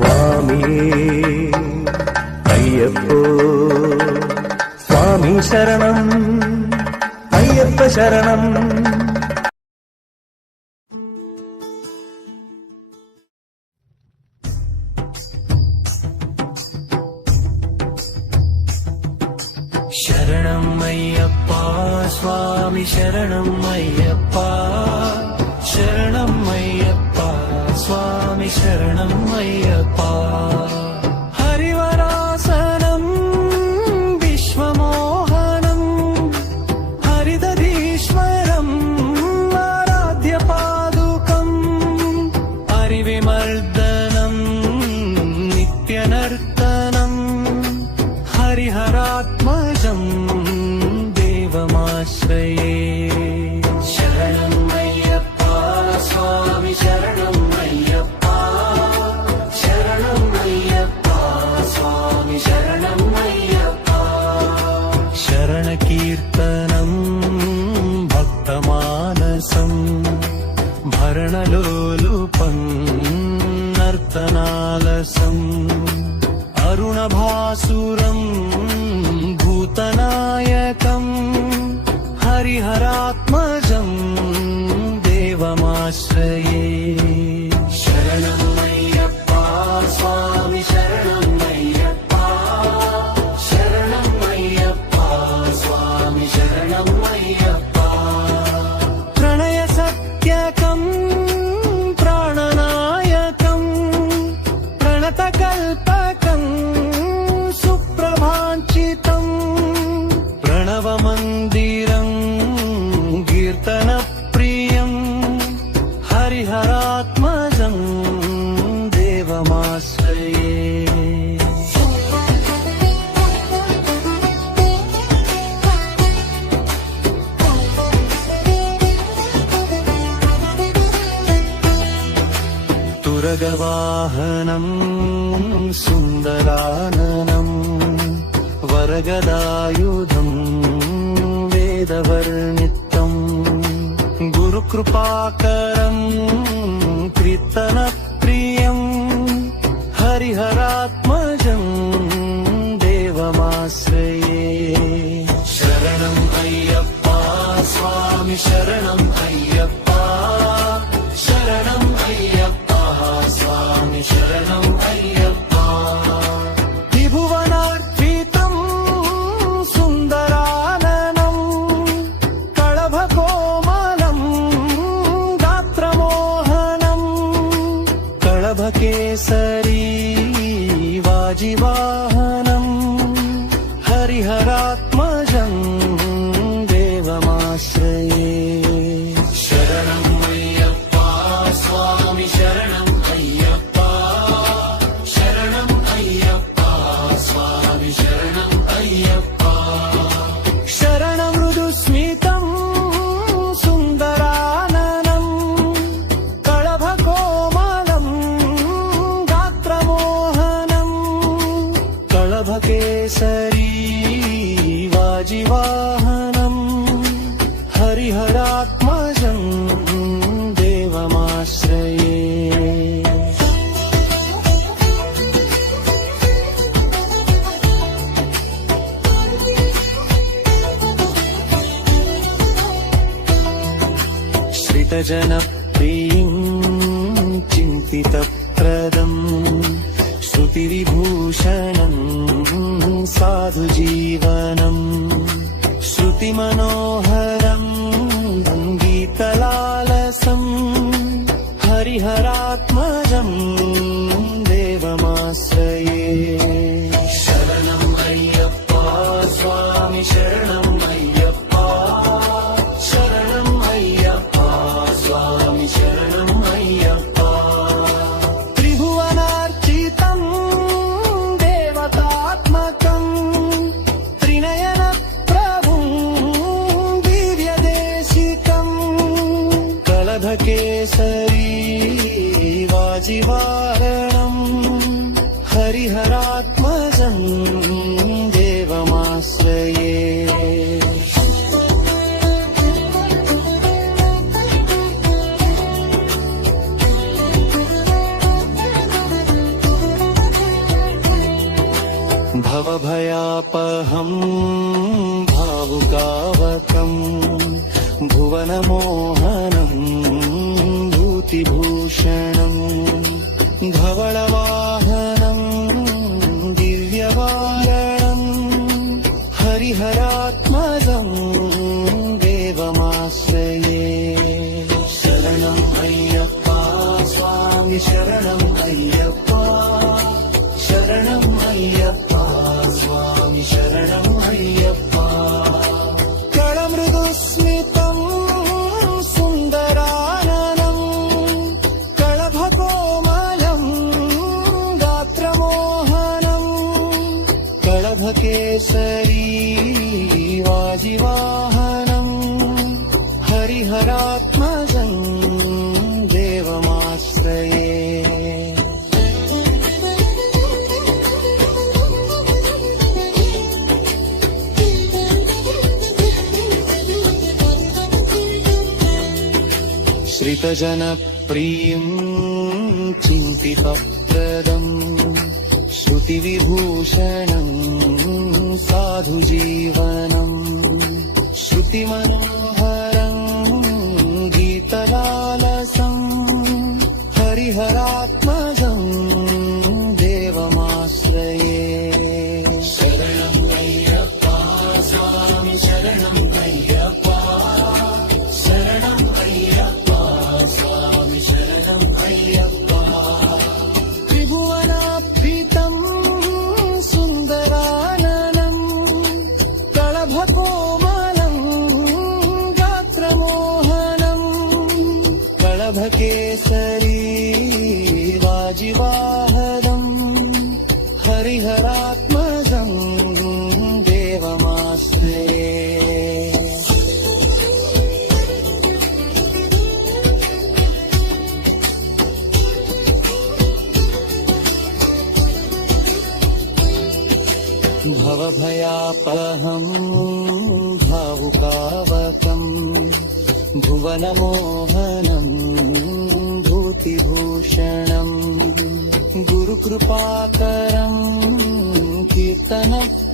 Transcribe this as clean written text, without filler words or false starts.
స్వామియే అయ్యప్పో స్వామి శరణం అయ్యప్ప శరణం. శరణం అయ్యప్ప స్వామి శరణం అయ్యప్ప శరణం అయ్యప్ప స్వామి శరణం అయ్యప్ప. హరివరాసనం విశ్వమోహనం హరిదధీశ్వరం ఆరాధ్య పాదుకం హరివిమర్దనం నిత్యనర్తనం హరిహరాత్మజం దేవమాశ్రయే. శరణం అయ్యప్ప స్వామి శరణం అయ్యప్ప శరణం అయ్యప్ప స్వామి శరణం అయ్యప్ప. శరణకీర్తనం భక్తమానసం భరణలోలుపం నర్తనాలసం అరుణభాసురం భూతనాయకం హరిహరాత్మజం దేవమాశ్రయే. శరణం అయ్యప్ప స్వామి శరణం అయ్యప్ప శరణం అయ్యప్ప స్వామి శరణం అయ్యప్ప. ప్రణయ సత్యకం ప్రాణనాయకం ప్రణతకల్పకం సుప్రభాంచితం ప్రణవమందిరం కీర్తన ప్రియం హరిహరాత్మజం దేవమాశ్రయే. తురగవాహనం సుందరాననం వరగదాయుధం వేదవర్ణితం గురుకృపాకరం కీర్తన ప్రియం హరిహరాత్మజం దేవమాశ్రయే. శరణం అయ్యప్ప స్వామి శరణం అయ్యప్ప శరణం అయ్యప్ప స్వామి శరణం అయ్యప్ప. త్రిభువనార్పితం సుందరాననం కళభకోమలం గాత్రమోహనం కళభకేసరీ వాజివాహనం హరిహరాత్మజం దేవమాశ్రయే. శరణం అయ్యప్ప స్వామి శరణం అయ్యప్ప శరణం అయ్యప్ప స్వామి శరణం అయ్యప్ప. శరణం మృదుస్మితం సుందరాననం కళభకోమలం గాత్రమోహనం కళభకేసరీ వాజివాహనం హరిహరాత్మజం దేవమాశ్రయే. శ్రితజనప్రియం చింతితప్రదం శ్రుతివిభూషణం సాధుజీవనం శ్రుతిమనోహరం గీతలాలసం హరిహరాత్మజం దేవమాశ్రయే. శరణం అయ్యప్ప స్వామి శరణం అయ్యప్ప శరణం అయ్యప్ప స్వామి శరణం అయ్యప్ప. త్రిభువనార్చితం దేవతాత్మకం త్రినయన ప్రభుం దివ్యదేశికం కళభకేసరీ भवभयापहं भावुकावकं भुवनमोहनं भूतिभूषणं धवलवाहनं दिव्यवारणं हरिहरात्मजं देवमाश्रये शरणं अय्यप्पा स्वामी शरणं अय्यप्पा शरणं अय्यप्पा स्वामी शरणं अय्यप्पा कळमृदुस्मितं सुन्दराननं कळभकोमलं गात्रमोहनं कळभकेसरी वाजिवाहनं हरिहरात्मजं देवमाश्रये श्रितजनप्रियं चिन्तितप्रदं श्रुतिविभूषणं साधुजीवनं श्रुतिमनोहरं गीतलालसं हरिहरात्मजं देवमाश्रये शरणं अय्यप्पा स्वामी शरणं अय्यप्पा शरणं अय्यप्पा स्वामी शरणं अय्यप्पा त्रिभुवनाभृतं सुन्दराननं कळभकोमलं गात्रमोहनं कळभकेसरी वाजिवाहनं हरिहरात्मजं देवमाश्रये भवभयापहं भावुकावकं भुवनमोहनं भूतिभूषणं गुरुकृपाकरं कीर्तनप्रियं